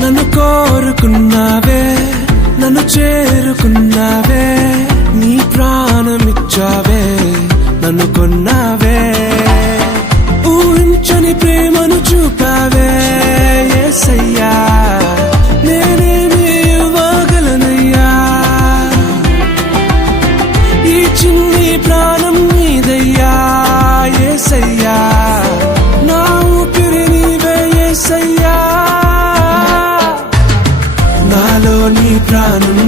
నన్ను కోరుకున్నావే, నన్ను చేరుకున్నావే, నీ ప్రాణమిచ్చావే, నన్ను కొన్నావే, ఊహించని ప్రేమను చూపావే యేసయ్యా, నేనేమి ఇవ్వగలనయ్యా, ఈ చిన్ని ప్రాణం నీదయ్యా యేసయ్యా, నా ఊపిరి నీవే యేసయ్యా, నాలో నీ ప్రాణం